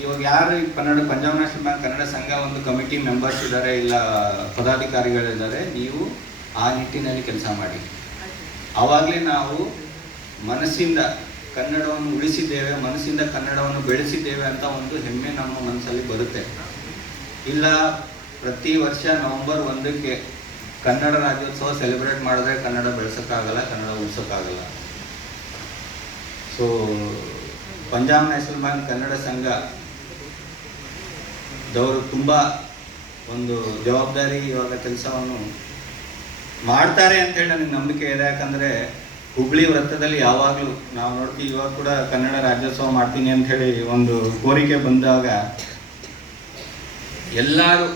ಇವಾಗ ಯಾರು ಪಂಜಾಬ್ ನ್ಯಾಷನಲ್ ಬ್ಯಾಂಕ್ ಕನ್ನಡ ಸಂಘ ಒಂದು ಕಮಿಟಿ ಮೆಂಬರ್ಸ್ ಇದ್ದಾರೆ, ಇಲ್ಲ ಪದಾಧಿಕಾರಿಗಳಿದ್ದಾರೆ, ನೀವು ಆ ನಿಟ್ಟಿನಲ್ಲಿ ಕೆಲಸ ಮಾಡಿ. ಆವಾಗಲೇ ನಾವು ಮನಸ್ಸಿಂದ ಕನ್ನಡವನ್ನು ಉಳಿಸಿದ್ದೇವೆ, ಮನಸ್ಸಿಂದ ಕನ್ನಡವನ್ನು ಬೆಳೆಸಿದ್ದೇವೆ ಅಂತ ಒಂದು ಹೆಮ್ಮೆ ನಮ್ಮ ಮನಸ್ಸಲ್ಲಿ ಬರುತ್ತೆ. ಇಲ್ಲ ಪ್ರತಿ ವರ್ಷ ನವೆಂಬರ್ 1ಕ್ಕೆ ಕನ್ನಡ ರಾಜ್ಯೋತ್ಸವ ಸೆಲೆಬ್ರೇಟ್ ಮಾಡಿದ್ರೆ ಕನ್ನಡ ಬೆಳೆಸೋಕ್ಕಾಗಲ್ಲ, ಕನ್ನಡ ಉಳಿಸೋಕ್ಕಾಗಲ್ಲ. So Punjab National Bank Kannada ಸಂಘದವರು ತುಂಬ ಒಂದು ಜವಾಬ್ದಾರಿ ಇವಾಗ ಕೆಲಸವನ್ನು ಮಾಡ್ತಾರೆ ಅಂತೇಳಿ ನನಗೆ ನಂಬಿಕೆ ಇದೆ. ಯಾಕಂದರೆ ಹುಬ್ಳಿ ವೃತ್ತದಲ್ಲಿ ಯಾವಾಗಲೂ ನಾವು ನೋಡ್ತೀವಿ, ಇವಾಗ ಕೂಡ ಕನ್ನಡ ರಾಜ್ಯೋತ್ಸವ ಮಾಡ್ತೀನಿ ಅಂಥೇಳಿ ಒಂದು ಕೋರಿಕೆ ಬಂದಾಗ ಎಲ್ಲರೂ,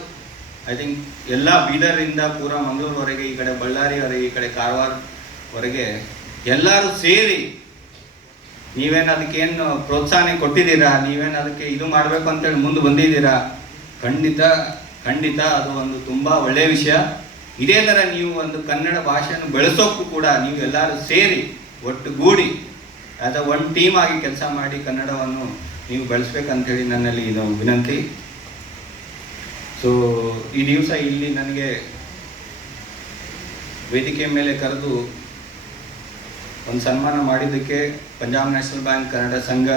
ಐ ಥಿಂಕ್ ಎಲ್ಲ ಬೀದರಿಂದ ಪೂರ ಮಂಗಳೂರುವರೆಗೆ, ಈ ಕಡೆ ಬಳ್ಳಾರಿವರೆಗೆ, ಈ ಕಡೆ ಕಾರವಾರವರೆಗೆ ಎಲ್ಲರೂ ಸೇರಿ ನೀವೇನು ಅದಕ್ಕೇನು ಪ್ರೋತ್ಸಾಹನೆ ಕೊಟ್ಟಿದ್ದೀರಾ, ನೀವೇನು ಅದಕ್ಕೆ ಇದು ಮಾಡಬೇಕು ಅಂತೇಳಿ ಮುಂದೆ ಬಂದಿದ್ದೀರಾ, ಖಂಡಿತ ಅದು ಒಂದು ತುಂಬ ಒಳ್ಳೆಯ ವಿಷಯ. ಇದೇ ಥರ ನೀವು ಒಂದು ಕನ್ನಡ ಭಾಷೆಯನ್ನು ಬೆಳೆಸೋಕ್ಕೂ ಕೂಡ ನೀವು ಎಲ್ಲರೂ ಸೇರಿ ಒಟ್ಟುಗೂಡಿ ಆಸ್ ಅ ಒನ್ ಟೀಮ್ ಆಗಿ ಕೆಲಸ ಮಾಡಿ ಕನ್ನಡವನ್ನು ನೀವು ಬೆಳೆಸ್ಬೇಕಂತೇಳಿ ನನ್ನಲ್ಲಿ ಇದು ವಿನಂತಿ. ಸೊ ಈ ದಿವಸ ಇಲ್ಲಿ ನನಗೆ ವೇದಿಕೆ ಮೇಲೆ ಕರೆದು ಒಂದು ಸನ್ಮಾನ ಮಾಡಿದ್ದಕ್ಕೆ ಪಂಜಾಬ್ ನ್ಯಾಷನಲ್ ಬ್ಯಾಂಕ್ ಕನ್ನಡ ಸಂಘ,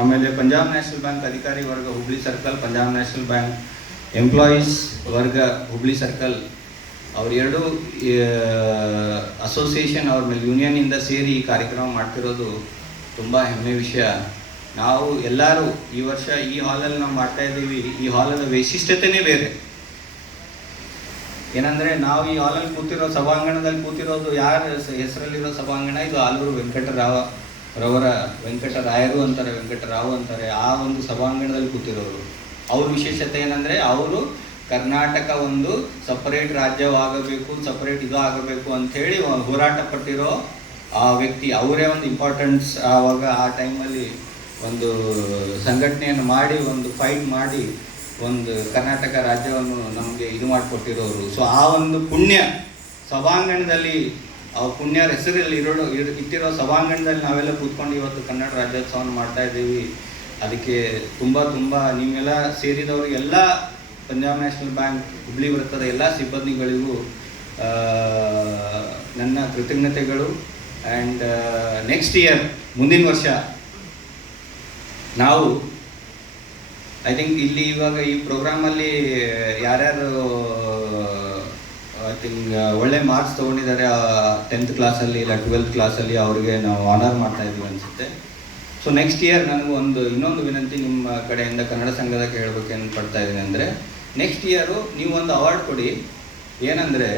ಆಮೇಲೆ ಪಂಜಾಬ್ ನ್ಯಾಷನಲ್ ಬ್ಯಾಂಕ್ ಅಧಿಕಾರಿ ವರ್ಗ Hubli circle, Punjab National bank employees ವರ್ಗ ಹುಬ್ಳಿ ಸರ್ಕಲ್, ಅವರೆರಡು ಅಸೋಸಿಯೇಷನ್ ಅವ್ರ ಮೇಲೆ ಯೂನಿಯನ್ನಿಂದ ಸೇರಿ ಈ ಕಾರ್ಯಕ್ರಮ ಮಾಡ್ತಿರೋದು ತುಂಬ ಹೆಮ್ಮೆ ವಿಷಯ. ನಾವು ಎಲ್ಲರೂ ಈ ವರ್ಷ ಈ ಹಾಲಲ್ಲಿ ನಾವು ಮಾಡ್ತಾ ಇದ್ದೀವಿ. ಈ ಹಾಲದ ವೈಶಿಷ್ಟ್ಯತೆಯೇ ಬೇರೆ. ಏನಂದರೆ ನಾವು ಈ ಹಾಲಲ್ಲಿ ಕೂತಿರೋ ಸಭಾಂಗಣದಲ್ಲಿ ಕೂತಿರೋದು ಯಾರ ಹೆಸರಲ್ಲಿರೋ ಸಭಾಂಗಣ, ಇದು ಆಲೂರು ವೆಂಕಟರಾಯರು ಅಂತಾರೆ, ವೆಂಕಟರಾವ್ ಅಂತಾರೆ. ಆ ಒಂದು ಸಭಾಂಗಣದಲ್ಲಿ ಕೂತಿರೋರು ಅವ್ರ ವಿಶೇಷತೆ ಏನಂದರೆ, ಅವರು ಕರ್ನಾಟಕ ಒಂದು ಸಪರೇಟ್ ರಾಜ್ಯವಾಗಬೇಕು, ಸಪರೇಟ್ ಇದು ಆಗಬೇಕು ಅಂಥೇಳಿ ಹೋರಾಟ ಪಟ್ಟಿರೋ ಆ ವ್ಯಕ್ತಿ. ಅವರೇ ಒಂದು ಇಂಪಾರ್ಟೆನ್ಸ್ ಆವಾಗ ಆ ಟೈಮಲ್ಲಿ ಒಂದು ಸಂಘಟನೆಯನ್ನು ಮಾಡಿ, ಒಂದು ಫೈಟ್ ಮಾಡಿ, ಒಂದು ಕರ್ನಾಟಕ ರಾಜ್ಯವನ್ನು ನಮಗೆ ಇದು ಮಾಡಿಕೊಟ್ಟಿರೋರು. ಸೊ ಆ ಒಂದು ಪುಣ್ಯ ಸಭಾಂಗಣದಲ್ಲಿ, ಆ ಪುಣ್ಯರ ಹೆಸರಲ್ಲಿ ಇಟ್ಟಿರೋ ಸಭಾಂಗಣದಲ್ಲಿ ನಾವೆಲ್ಲ ಕೂತ್ಕೊಂಡು ಇವತ್ತು ಕನ್ನಡ ರಾಜ್ಯೋತ್ಸವವನ್ನು ಮಾಡ್ತಾ ಇದ್ದೀವಿ. ಅದಕ್ಕೆ ತುಂಬ ನೀವೆಲ್ಲ ಸೇರಿದವರು, ಎಲ್ಲ ಪಂಜಾಬ್ ನ್ಯಾಷನಲ್ ಬ್ಯಾಂಕ್ ಹುಬ್ಳಿ ವೃತ್ತದ ಎಲ್ಲ ಸಿಬ್ಬಂದಿಗಳಿಗೂ ನನ್ನ ಕೃತಜ್ಞತೆಗಳು. ಆ್ಯಂಡ್ ನೆಕ್ಸ್ಟ್ ಇಯರ್, ಮುಂದಿನ ವರ್ಷ ನಾವು ಐ ಥಿಂಕ್ ಇಲ್ಲಿ ಇವಾಗ ಈ ಪ್ರೋಗ್ರಾಮಲ್ಲಿ ಯಾರ್ಯಾರು ಐ ಥಿಂಕ್ ಒಳ್ಳೆ ಮಾರ್ಕ್ಸ್ ತೊಗೊಂಡಿದ್ದಾರೆ 10th ಕ್ಲಾಸಲ್ಲಿ ಇಲ್ಲ 12th ಕ್ಲಾಸಲ್ಲಿ, ಅವ್ರಿಗೆ ನಾವು ಆನರ್ ಮಾಡ್ತಾ ಇದ್ದೀವಿ ಅನಿಸುತ್ತೆ. ಸೊ ನೆಕ್ಸ್ಟ್ ಇಯರ್ ನನಗೂ ಇನ್ನೊಂದು ವಿನಂತಿ ನಿಮ್ಮ ಕಡೆಯಿಂದ ಕನ್ನಡ ಸಂಘದಕ್ಕೆ ಹೇಳ್ಬೇಕೇನು ಪಡ್ತಾ ಇದ್ದೀನಿ ಅಂದರೆ, ನೆಕ್ಸ್ಟ್ ಇಯರು ನೀವು ಒಂದು ಅವಾರ್ಡ್ ಕೊಡಿ. ಏನಂದರೆ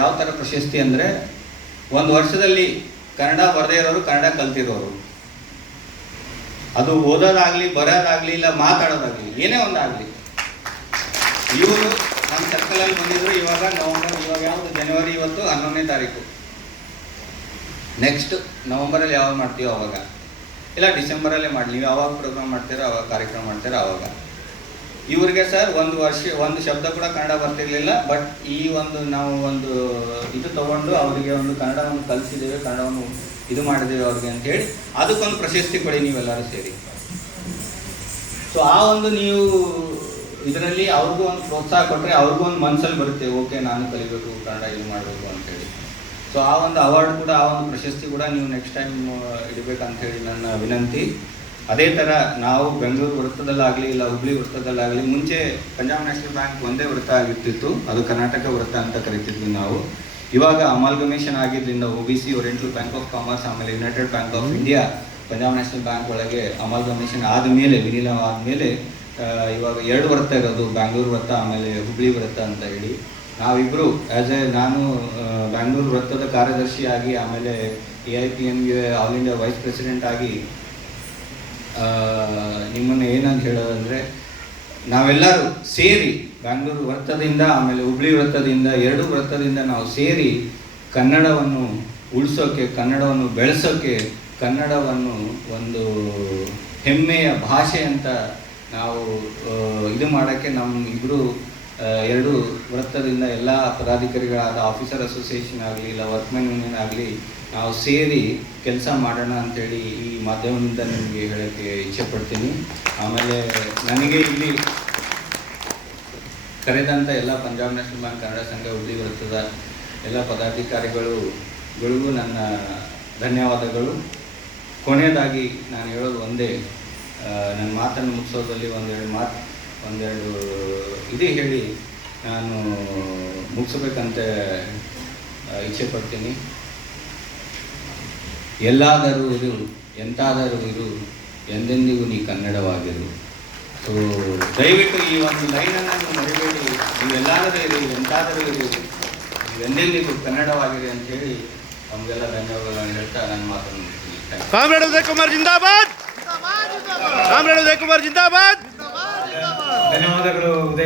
ಯಾವ ಥರ ಪ್ರಶಸ್ತಿ ಅಂದರೆ, ಒಂದು ವರ್ಷದಲ್ಲಿ ಕನ್ನಡ ಬರದೇ ಇರೋರು, ಕನ್ನಡ ಕಲ್ತಿರೋರು, ಅದು ಓದೋದಾಗಲಿ, ಬರೋದಾಗಲಿ, ಇಲ್ಲ ಮಾತಾಡೋದಾಗಲಿ, ಏನೇ ಒಂದಾಗಲಿ, ಇವರು ನಮ್ಮ ಸರ್ಕಲಲ್ಲಿ ಬಂದಿದ್ರು. ಇವಾಗ ಯಾವುದು ಜನವರಿ, ಇವತ್ತು 11ನೇ ತಾರೀಕು. ನೆಕ್ಸ್ಟ್ ನವಂಬರಲ್ಲಿ ಯಾವಾಗ ಮಾಡ್ತೀವೋ ಅವಾಗ, ಇಲ್ಲ ಡಿಸೆಂಬರಲ್ಲೇ ಮಾಡಿ, ನೀವು ಯಾವಾಗ ಪ್ರೋಗ್ರಾಮ್ ಮಾಡ್ತೀರೋ ಅವಾಗ, ಕಾರ್ಯಕ್ರಮ ಮಾಡ್ತೀರೋ ಆವಾಗ. ಇವರಿಗೆ ಸರ್ ಒಂದು ಶಬ್ದ ಕೂಡ ಕನ್ನಡ ಬರ್ತಿರ್ಲಿಲ್ಲ, ಬಟ್ ಈ ನಾವು ಇದು ತಗೊಂಡು ಅವರಿಗೆ ಒಂದು ಕನ್ನಡವನ್ನು ಕಲಿಸಿದ್ದೇವೆ, ಕನ್ನಡವನ್ನು ಇದು ಮಾಡಿದ್ದೇವೆ ಅವ್ರಿಗೆ ಅಂತೇಳಿ ಅದಕ್ಕೊಂದು ಪ್ರಶಸ್ತಿ ಕೊಡಿ ನೀವೆಲ್ಲರೂ ಸೇರಿ. ಸೊ ಆ ನೀವು ಇದರಲ್ಲಿ ಅವ್ರಿಗೂ ಒಂದು ಪ್ರೋತ್ಸಾಹ ಕೊಟ್ಟರೆ ಅವ್ರಿಗೂ ಒಂದು ಮನಸ್ಸಲ್ಲಿ ಬರುತ್ತೆ, ಓಕೆ ನಾನು ಕಲಿಬೇಕು, ಕನ್ನಡ ಇದು ಮಾಡಬೇಕು ಅಂತೇಳಿ. ಸೊ ಆ ಅವಾರ್ಡ್ ಕೂಡ, ಆ ಪ್ರಶಸ್ತಿ ಕೂಡ ನೀವು ನೆಕ್ಸ್ಟ್ ಟೈಮ್ ಇಡಬೇಕಂತೇಳಿ ನನ್ನ ವಿನಂತಿ. ಅದೇ ಥರ ನಾವು ಬೆಂಗಳೂರು ವೃತ್ತದಲ್ಲಾಗಲಿ, ಇಲ್ಲ ಹುಬ್ಳಿ ವೃತ್ತದಲ್ಲಾಗಲಿ, ಮುಂಚೆ ಪಂಜಾಬ್ ನ್ಯಾಷನಲ್ ಬ್ಯಾಂಕ್ ಒಂದೇ ವೃತ್ತ ಆಗಿರ್ತಿತ್ತು, ಅದು ಕರ್ನಾಟಕ ವೃತ್ತ ಅಂತ ಕರಿತಿದ್ವಿ ನಾವು. ಇವಾಗ ಅಮಾಲ್ಗಮೇಷನ್ ಆಗಿದ್ದರಿಂದ OBC, Oriental Bank of Commerce, ಆಮೇಲೆ United Bank of India, Punjab National Bank ಒಳಗೆ ಅಮಾಲ್ಗಮೇಷನ್ ಆದಮೇಲೆ, ವಿಲೀನ ಆದಮೇಲೆ ಇವಾಗ 2 ವೃತ್ತ ಇರೋದು, ಬ್ಯಾಂಗ್ಳೂರು ವೃತ್ತ ಆಮೇಲೆ ಹುಬ್ಳಿ ವೃತ್ತ ಅಂತ ಹೇಳಿ. ನಾವಿಬ್ಬರು ನಾನು ಬ್ಯಾಂಗ್ಳೂರು ವೃತ್ತದ ಕಾರ್ಯದರ್ಶಿಯಾಗಿ, ಆಮೇಲೆ AIPMU all India vice president ಆಗಿ ನಿಮ್ಮನ್ನು ಏನಂತ ಹೇಳೋದಂದರೆ, ನಾವೆಲ್ಲರೂ ಸೇರಿ ಬ್ಯಾಂಗ್ಳೂರು ವೃತ್ತದಿಂದ ಆಮೇಲೆ ಹುಬ್ಳಿ ವೃತ್ತದಿಂದ 2 ವೃತ್ತದಿಂದ ನಾವು ಸೇರಿ ಕನ್ನಡವನ್ನು ಉಳಿಸೋಕ್ಕೆ, ಕನ್ನಡವನ್ನು ಬೆಳೆಸೋಕ್ಕೆ, ಕನ್ನಡವನ್ನು ಒಂದು ಹೆಮ್ಮೆಯ ಭಾಷೆ ಅಂತ ನಾವು ಇದು ಮಾಡೋಕ್ಕೆ ನಮ್ಮ ಇಬ್ಬರು 2 ವೃತ್ತದಿಂದ ಎಲ್ಲ ಪದಾಧಿಕಾರಿಗಳಾದ ಆಫೀಸರ್ ಅಸೋಸಿಯೇಷನ್ ಆಗಲಿ ಇಲ್ಲ ವರ್ಕ್ಮೆನ್ ಯೂನಿಯನ್ ಆಗಲಿ ನಾವು ಸೇರಿ ಕೆಲಸ ಮಾಡೋಣ ಅಂಥೇಳಿ ಈ ಮಾಧ್ಯಮದಿಂದ ನಿಮಗೆ ಹೇಳೋಕ್ಕೆ ಇಚ್ಛೆಪಡ್ತೀನಿ. ಆಮೇಲೆ ನನಗೆ ಇಲ್ಲಿ ಕರೆದಂಥ ಎಲ್ಲ ಪಂಜಾಬ್ ನ್ಯಾಷನಲ್ ಬ್ಯಾಂಕ್ ಕನ್ನಡ ಸಂಘ ಹುಬ್ಳಿ ವೃತ್ತದ ಎಲ್ಲ ಪದಾಧಿಕಾರಿಗಳಿಗೂ ನನ್ನ ಧನ್ಯವಾದಗಳು. ಕೊನೆಯದಾಗಿ ನಾನು ಹೇಳೋದು ಒಂದೇ, ನನ್ನ ಮಾತನ್ನು ಮುಗಿಸೋದ್ರಲ್ಲಿ ಒಂದೆರಡು ಇದೇ ಹೇಳಿ ನಾನು ಮುಗಿಸ್ಬೇಕಂತ ಇಚ್ಛೆ ಪಡ್ತೀನಿ. ಎಲ್ಲಾದರೂ ಇರು, ಎಂತಾದರೂ ಇರು, ಎಂದೆಂದಿಗೂ ನೀ ಕನ್ನಡವಾಗಿರು. ಸೊ ದಯವಿಟ್ಟು ಈ ಒಂದು ಲೈನನ್ನು ನೀವು ಮರಿಬೇಡಿ. ನೀವೆಲ್ಲಾದರೂ ಇರಿ, ಎಂತಾದರೂ ಇರಿ, ನೀವೆಂದೆಂದಿಗೂ ಕನ್ನಡವಾಗಿರಿ ಅಂತ ಹೇಳಿ ನಮಗೆಲ್ಲ ಧನ್ಯವಾದಗಳನ್ನು ಹೇಳ್ತಾ ನನ್ನ ಮಾತನ್ನು ಮುಗಿಸ್ತೀನಿ. ಕಾಮ್ರೇಡ್ ಉದಯ್ ಕುಮಾರ್ ಜಿಂದಾಬಾದ್. ಕಾಮ್ರೇಡ್ ಉದಯ್ ಕುಮಾರ್ ಜಿಂದಾಬಾದ್. ಧನ್ಯವಾದಗಳು ಉದಯ್.